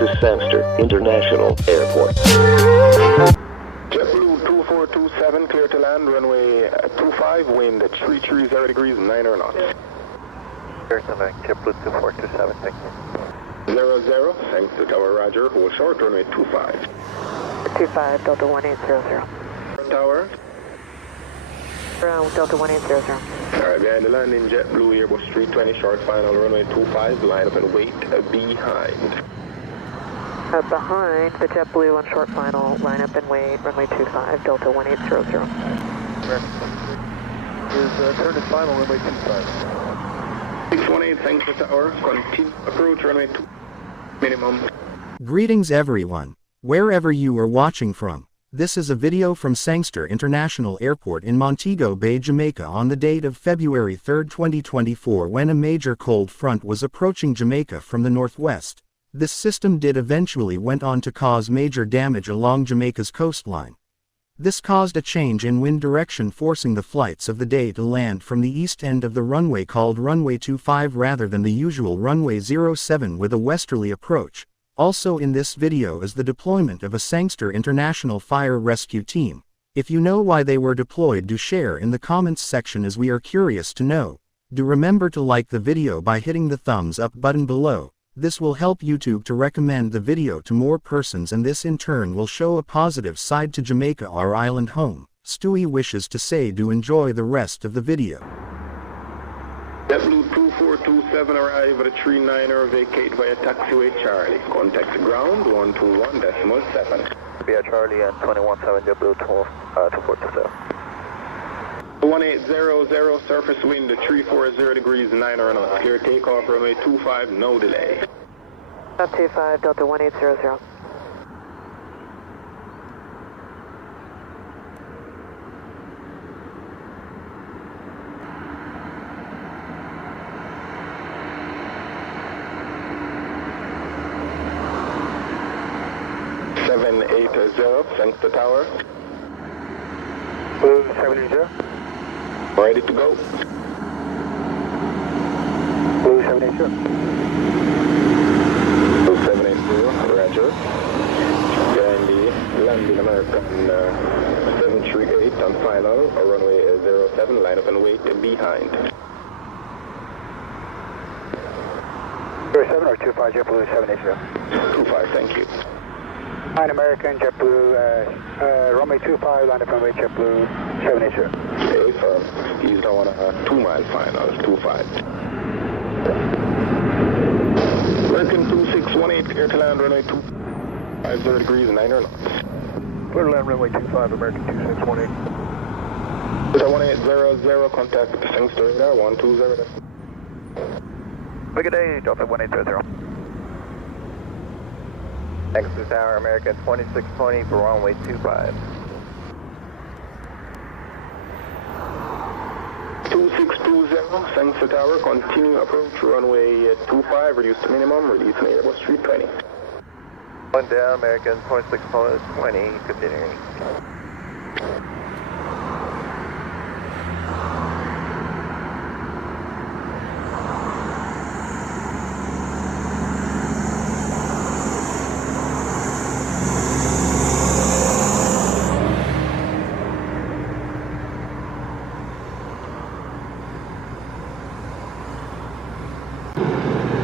This is Sangster International Airport. JetBlue 2427, clear to land, runway 25, wind at 330 degrees, 9 knots. Clear to land, JetBlue 2427, thank you. 00, thanks to tower, roger, hold short, runway 25. 25, Delta 1800. Tower. Delta 1800. Alright, behind the landing, JetBlue, Airbus 320, short final, runway 25, line up and wait, behind. Behind the JetBlue on short final, line up and wait, runway 25, Delta 1800. Is turn to final, runway 25. 618, thanks to tower, continue approach, runway 2, minimum. Greetings everyone, wherever you are watching from. This is a video from Sangster International Airport in Montego Bay, Jamaica on the date of February 3, 2024, when a major cold front was approaching Jamaica from the northwest. This system eventually went on to cause major damage along Jamaica's coastline. This caused a change in wind direction, forcing the flights of the day to land from the east end of the runway called runway 25 rather than the usual runway 07 with a westerly approach. Also in this video is the deployment of a Sangster International Fire Rescue Team. If you know why they were deployed, do share in the comments section, as we are curious to know. Do remember to like the video by hitting the thumbs up button below. This will help YouTube to recommend the video to more persons, and this in turn will show a positive side to Jamaica, our island home. Stewie wishes to say do enjoy the rest of the video. JetBlue 2427, arrive at a 39er, vacate via taxiway Charlie. Contact the ground, 121.7. Via Charlie and 217, JetBlue 2427. 1800, surface wind at 340 degrees, 9 knots. Clear takeoff, runway 25, no delay. 25, Delta 1800. Thanks to tower. Blue 780. Ready to go. Blue 780. Blue 780, roger. Behind the landing American 738 on final, runway 07, line up and wait behind. 07 or 25, JetBlue 780. 25, thank you. 9 American, JetBlue, runway 25, line up runway JetBlue 780. Okay, firm. He's now on a 2-mile final, 25. American 2618, clear to land, runway 250 degrees, 9 knots. Clear to land, runway 25, American 2618. 1800, contact Sangster radar, 120. Good day, Delta 1800. Thanks to Tower, American 2620 for runway 25. 2620, thanks to Tower, continue approach runway 25, reduce to minimum, release in Airbus 320. One down, American 2620, continuing.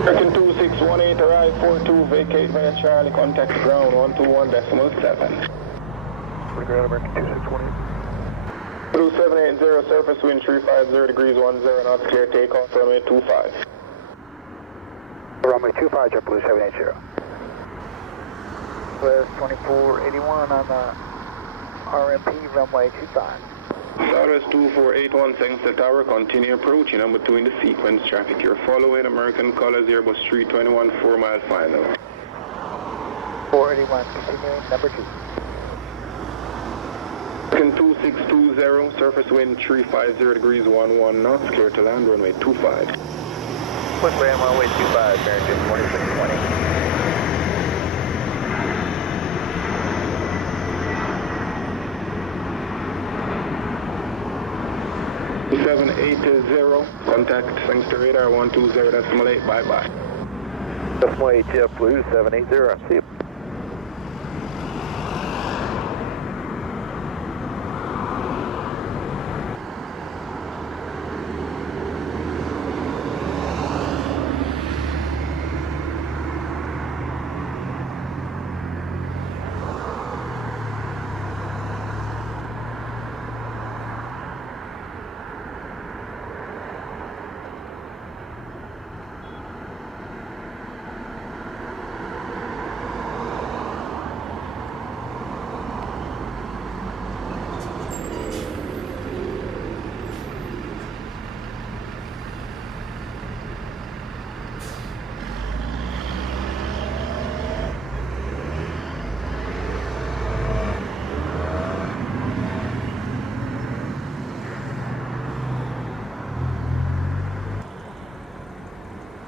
American 2618, arrive 42, vacate via Charlie, contact the ground, 121.7. For the ground, American 2620. Blue 780, surface wind 350 degrees, 10 knots, clear takeoff, runway 25. Runway 25, JetBlue 780. West 2481 on the RMP, runway 25. Southwest 2481, thanks to Tower, continue approaching number 2 in the sequence traffic. You're following American colors, Airbus 321, 4-mile final. 481, continuing, number 2. American 2620, surface wind 350 degrees, 11 knots, clear to land, runway 25. Quick land, runway 25, American 2620. 780, contact Sangster radar 120.8, bye-bye. Runway JetBlue 780. See you.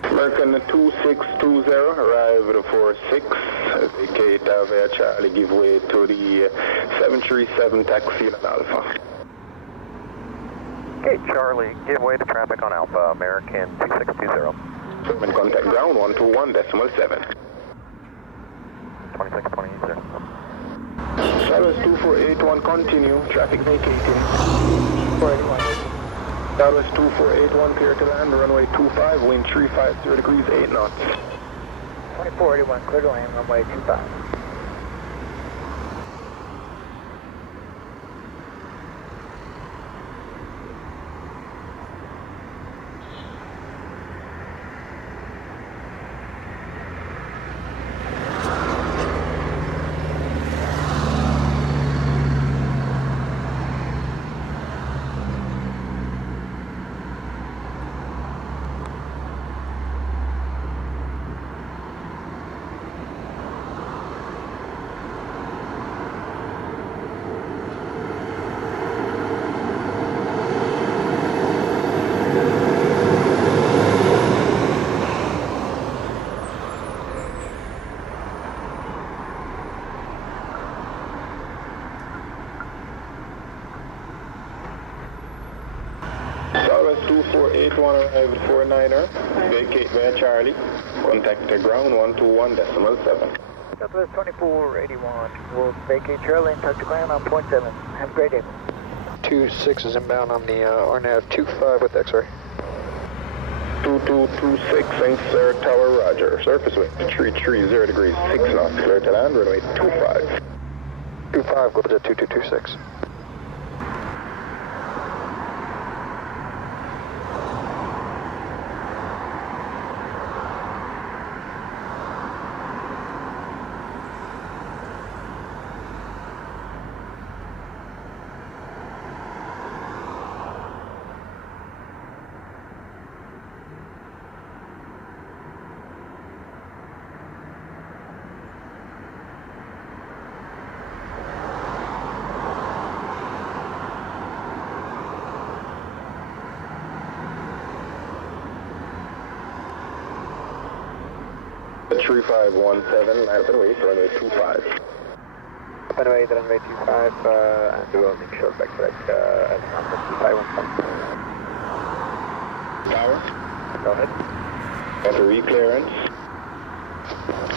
American 2620, arrive at 46, vacate via Charlie, give way to the 737 taxi at Alpha. Okay, Charlie, give way to traffic on Alpha, American 2620. German contact ground 121.7. 2620. Southwest 2481, continue, traffic vacating. 481. Southwest 2481, clear to land, runway 25, wind 350 degrees, 8 knots. 2481, clear to land, runway 25. Southwest 2481, arrive at 49er, vacate via Charlie, contact the ground 121.7. Southwest 2481, will vacate Charlie and touch the ground on point 7. Have a great day. 26 is inbound on the RNAV 25 with X-ray. 2226, thanks sir, tower, roger. Surface wind 330 degrees, 6 knots, clear to land, runway 25. 25, go to 2226. The 3517, line up and wait, runway 25. Up and away, runway 25, and we will make short back correct at number 2517. Tower, Go ahead. battery clearance.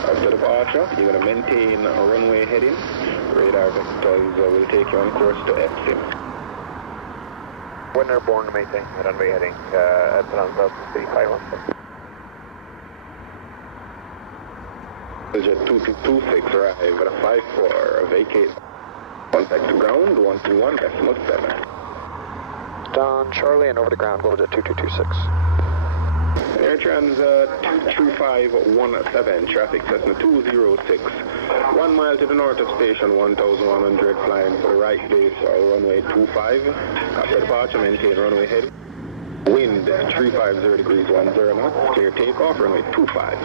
After departure, you're going to maintain a runway heading. Radar vectors will take you on course to Epsom. When they're born to maintain runway heading at Transalp 3517. Jet 2226, arrive at a 54, vacate. Contact the ground 121.7. Don Charlie and over the ground, go to 2226. Air Transat 23517, traffic Cessna 206. 1 mile to the north of station 1100, flying for the right base or runway 25. After departure, maintain runway heading. Wind 350 degrees 10 knots, clear takeoff, runway 25.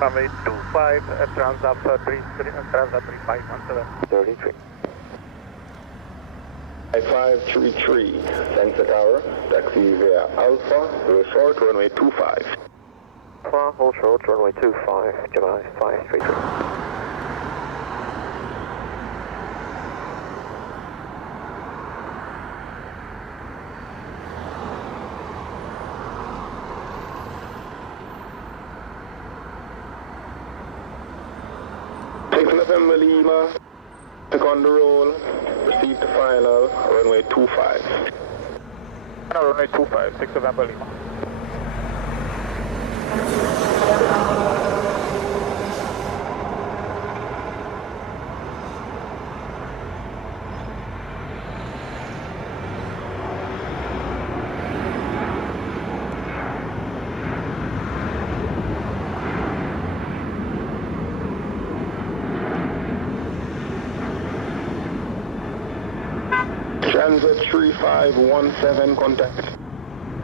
Runway 25, Transalp 3517. 33. 5533, Sensor Tower, taxi via Alpha, hold short, runway 25. Hold short, runway 25, Gemini 533. 6 November Lima, pick on the roll, proceed to final, runway 25. Final runway 25, 6 November Lima. Transit 3517, contact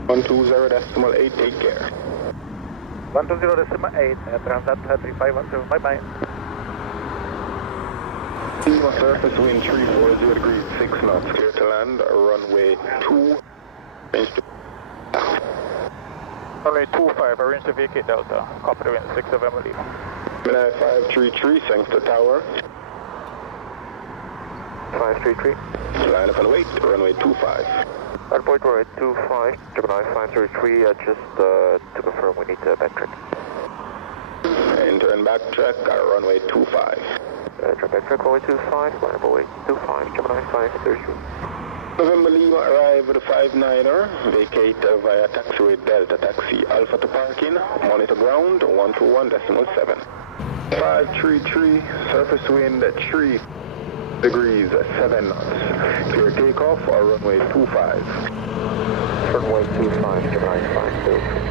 120.8, take care. 120.8, Transat 3517, bye-bye. Lima surface wind 340 degrees, 6 knots, clear to land, runway 2. Runway 25, arrange to vacate Delta, copy the wind, 6 November Lima. 533, Sangster Tower. 533. Line up and wait, runway 25. Airport runway 25, Gemini 533, just to confirm we need to backtrack. Enter and backtrack, runway 25. Backtrack runway 25, line up runway 25, Gemini 533. November Lima arrive with a 59er, vacate via taxiway Delta Taxi Alpha to parking, monitor ground 121.7. 533, surface wind 3 degrees, 7 knots. Clear takeoff or runway 25. Runway 25, Gemini 533.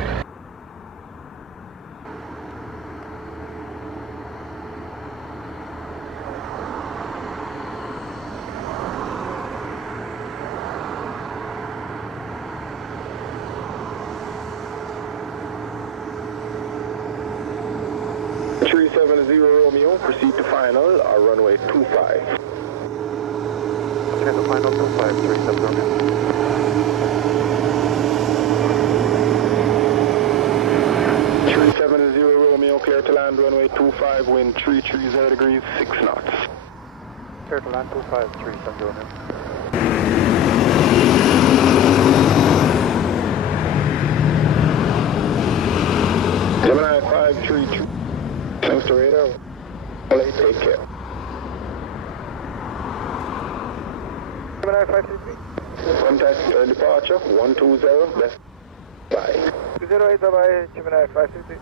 Romeo, proceed to final, runway 25. Okay, the final 25, 37 Romeo. Romeo, clear to land, runway 25, wind 330 degrees, 6 knots. Clear to land 25, 37 Romeo. Gemini 532. Thanks to radar. Take care. Gemini 533. Contact departure 120. Best. Bye. 208, bye-bye, Gemini 533.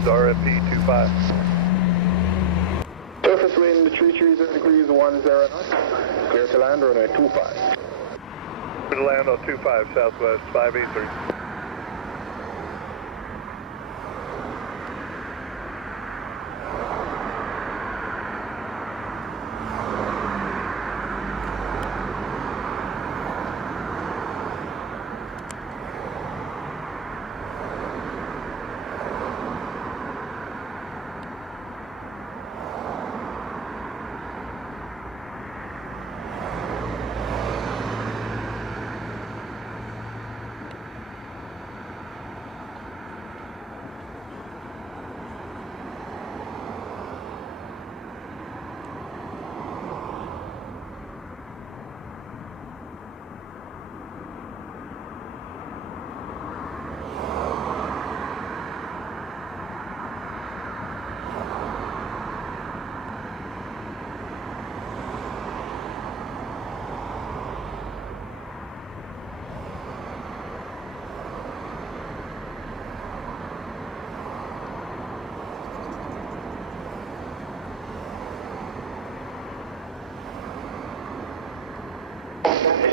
RFP 25. Surface wind 330 degrees, 10 knots. Clear to land, runway 25. Clear to land on 25, southwest 583.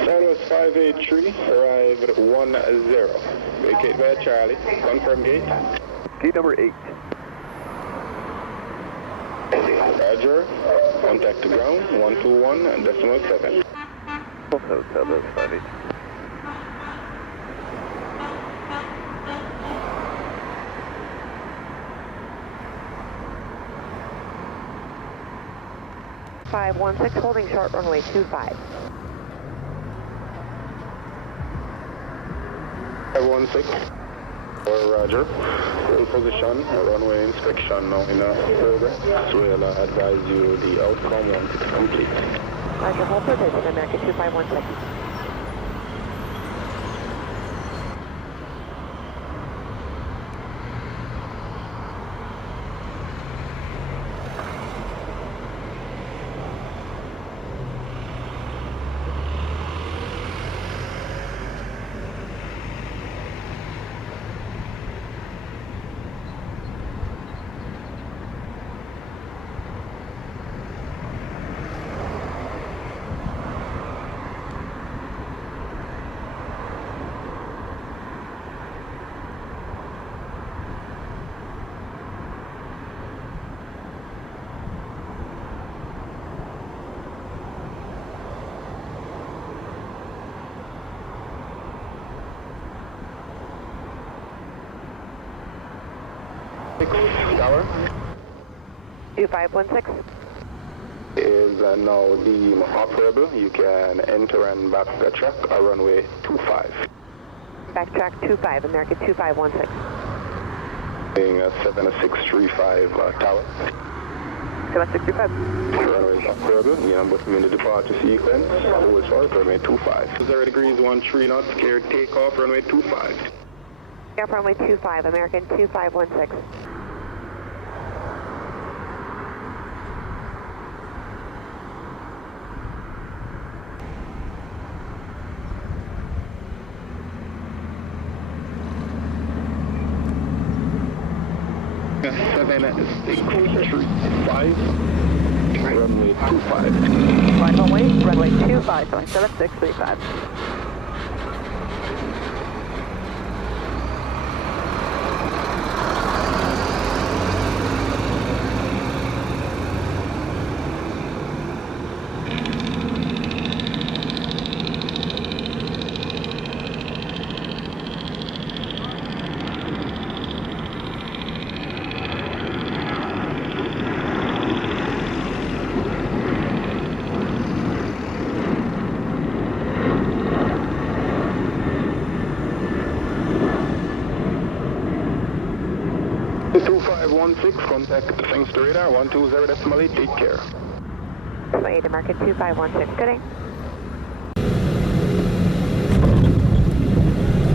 Southwest 583, arrive at 10. Vacate via Charlie. Confirm gate. Gate number 8. Roger. Contact to ground 121.7. Southwest 583. 2516, holding short, runway 25. 516. Roger. Hold position, runway inspection now in progress. So we'll advise you the outcome once it's complete. Roger, hold position, American 2516. Tower 2516. is now deemed operable. You can enter and back the track at runway 25. Backtrack 25, American 2516. Being a 7635 tower. 7635. Runway is operable. Yeah, but in the departure sequence, hold short, runway 25. 0 degrees 13 knots, clear takeoff, runway 25. Air runway 25, American 2516. Runway 25. Right runway, runway 25, going 7635. Contact Sangster radar 120.8, take care. 28, American 2516, good day.